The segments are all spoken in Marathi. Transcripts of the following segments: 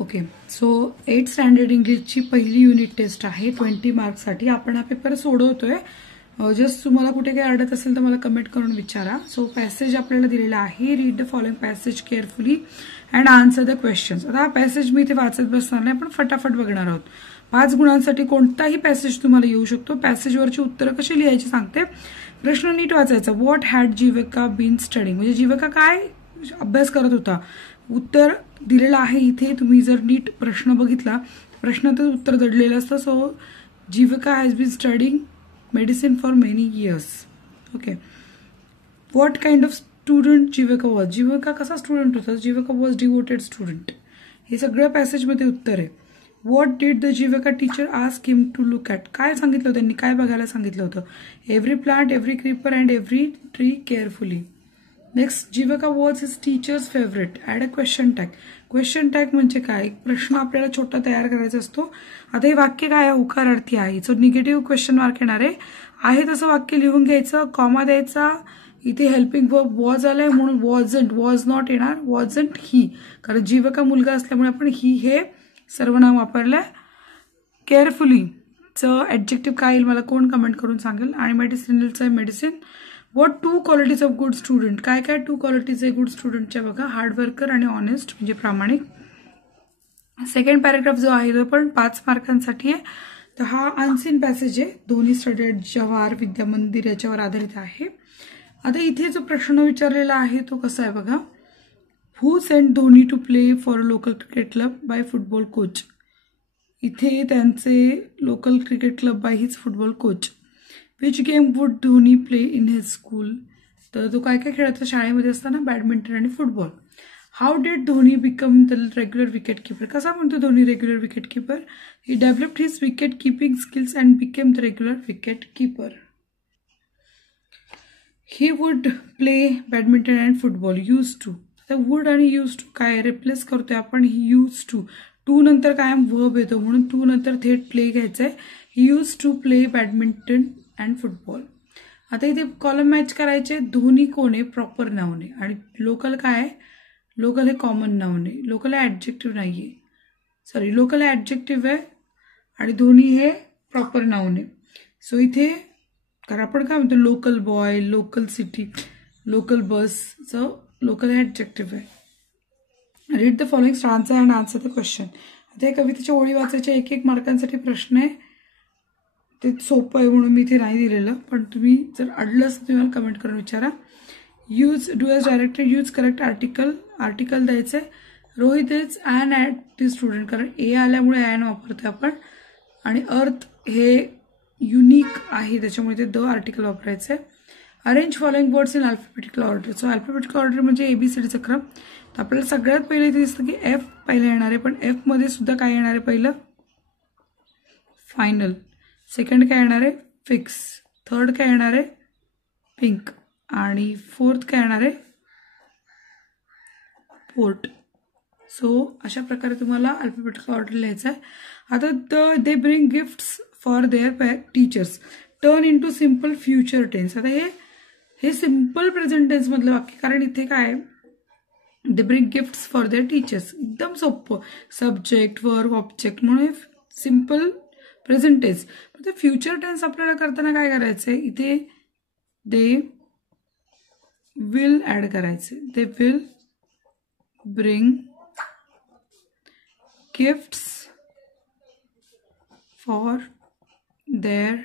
ओके, सो 8th स्टँडर्ड इंग्लिशची पहिली युनिट टेस्ट आहे 20 मार्क्ससाठी. आपण हा पेपर सोडवतोय. जस्ट तुम्हाला कुठे काही अडत असेल तर मला कमेंट करून विचारा. सो पॅसेज आपल्याला दिलेला आहे. Read the following passage carefully and answer the questions. आता हा पॅसेज मी इथे वाचत बसणार नाही, आपण फटाफट बघणार आहोत. 5 गुणांसाठी कोणताही पॅसेज तुम्हाला येऊ शकतो. पॅसेजवरची उत्तरं कशी लिहायची सांगते. प्रश्न नीट वाचायचा. What had Jivika been studying, म्हणजे जीविका काय अभ्यास करत होता. उत्तर दिलेलं आहे इथे. तुम्ही जर नीट प्रश्न बघितला, प्रश्नातच उत्तर दडलेलं असतं. So Jivika has been studying medicine for many years. Okay, what kind of student Jivika was, Jivika कसा स्टुडंट होता. Jivika was devoted student. हे सगळं पॅसेजमध्ये उत्तर आहे. What did the Jivika teacher ask him to look at, काय सांगितलं होतं त्यांनी, काय बघायला सांगितलं होतं. Every plant, every creeper and every tree carefully. Next, Jivika was his teachers favourite. Add a question tag. Question tag म्हणजे काय, एक प्रश्न आपल्याला छोटा तयार करायचा असतो. आता हे वाक्य काय आहे, उकारार्थी आहे. सो निगेटिव्ह क्वेश्चन मार्क येणार आहे तसं वाक्य लिहून घ्यायचं, कॉमा द्यायचा. इथे हेल्पिंग वर्ब वॉज आलाय म्हणून वॉजंट, वॉज नॉट येणार, वॉजंट ही, कारण जीविका मुलगा असल्यामुळे आपण ही हे सर्वनाम वापरलंय. केअरफुली चं ऍडजेक्टिव्ह काय येईल मला कोण कमेंट करून सांगेल. आणि मेडिसिनलचं आहे medicine. What 2 qualities of good student, काय काय 2 क्वालिटीज आहे गुड स्टुडंटच्या बघा. हार्डवर्कर आणि ऑनेस्ट म्हणजे प्रामाणिक. सेकंड पॅराग्राफ जो आहे तो पण 5 मार्कांसाठी आहे. तर हा अनसीन पॅसेज आहे. धोनी स्टडीड जवाहर विद्या मंदिर याच्यावर आधारित आहे. आता इथे जो प्रश्न विचारलेला आहे तो कसा आहे बघा. Who sent Dhoni to play for a local cricket club by football coach. इथे त्यांचे local cricket club by his football coach. Which game would Dhoni play in his school, तर तो काय काय खेळायचा शाळेमध्ये असताना, बॅडमिंटन आणि football. How did Dhoni become the regular wicket keeper, कसा म्हणतो Dhoni regular wicket keeper. He developed his wicket keeping skills and became the regular wicket keeper. He would play badminton and football. Used to, आता वुड आणि यूज टू काय रिप्लेस करतोय आपण. ही यूज टू नंतर कायम वर्ब येतो म्हणून टू नंतर थेट प्ले घ्यायचंय. He used to play badminton and football. आता इथे कॉलम मॅच करायचे. धोनी कोण आहे, प्रॉपर नाउन आहे. आणि लोकल काय आहे, लोकल हे कॉमन नाउन आहे. लोकल हे ऍडजेक्टिव्ह नाहीये, सॉरी लोकल हे ऍडजेक्टिव्ह आहे आणि धोनी हे प्रॉपर नाउन आहे. सो इथे कारण आपण काय म्हणतो local boy, local city, local बसचं लोकल हे ऍडजेक्टिव्ह आहे. Read the following stanza and answer the question. आता हे कवितेच्या ओळी वाचायच्या 1-1 मार्कांसाठी प्रश्न आहे. ते सोपं आहे म्हणून मी इथे नाही दिलेलं, पण तुम्ही जर अडलं असं तुम्ही मला कमेंट करून विचारा. Use do as director, use correct article द्यायचे. Rohit is an at the student, कारण ए आल्यामुळे ॲन वापरतोय आपण. आणि अर्थ हे युनिक आहे त्याच्यामुळे ते द आर्टिकल वापरायचं आहे. Arrange following words in alphabetical order. So alphabetical order म्हणजे ABCDचा क्रम. तर आपल्याला सगळ्यात पहिले इथे दिसतं की F पहिलं येणार आहे, पण F मध्ये सुद्धा काय येणार आहे पहिलं, फायनल. सेकंड काय येणार आहे, फिक्स. थर्ड काय येणार आहे, पिंक. आणि फोर्थ काय येणार आहे, पोर्ट. सो अशा प्रकारे तुम्हाला अल्फाबेटिकल ऑर्डर लिहायचा आहे. आता they bring gifts for their teachers. Turn into simple future tense. आता हे सिम्पल प्रेझेंट टेन्स मधलं वाक्य, कारण इथे काय दे bring gifts for their teachers, एकदम सोपं. सब्जेक्ट, वर्ब, ऑब्जेक्ट म्हणून सिम्पल प्रेझेंट टेन्स. पण फ्युचर टेन्स आपल्याला करताना काय करायचंय, इथे दे विल ऍड करायचे. They will bring gifts for their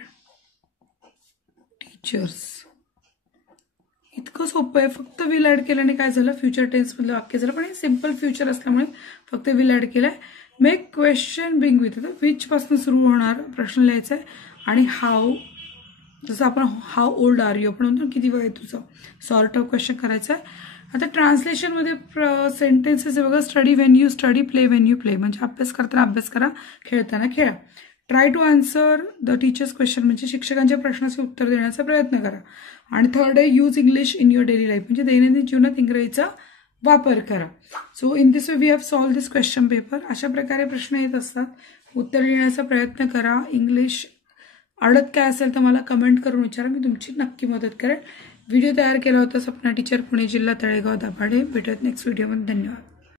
teachers. इतकं सोपं आहे. फक्त विल ऍड केल्याने काय झालं, फ्युचर टेन्स मधलं वाक्य झालं. पण हे सिम्पल फ्युचर असल्यामुळे फक्त विल ऍड केलंय. Make question beginning with, which पासून सुरू होणार प्रश्न लिहायचा आहे. आणि हाऊ, जसं आपण हाऊ ओल्ड आर यू आपण म्हणतो किती वय आहे तुझं, सॉर्ट ऑफ क्वेश्चन करायचं आहे. आता ट्रान्सलेशनमध्ये सेंटेन्सेस आहे बघा. Study when you study, play when you play, म्हणजे अभ्यास करताना अभ्यास करा, खेळताना खेळा. Try to answer the teacher's question, म्हणजे शिक्षकांच्या प्रश्नाचे उत्तर देण्याचा प्रयत्न करा. आणि थर्ड आहे use English in your daily life, म्हणजे दैनंदिन जीवनात इंग्रजीचा वापर करा. So in this way we have solve this question paper. अशा प्रकारे प्रश्न येत असतात, उत्तर लिहिण्याचा प्रयत्न करा. इंग्लिश अडत काय असेल तर मला कमेंट करून विचारा, मी तुमची नक्की मदत करेन. व्हिडिओ तयार केला होता सपना टीचर, पुणे जिल्हा, तळेगाव, दाभाडे. भेटत नेक्स्ट व्हिडिओमध्ये. धन्यवाद.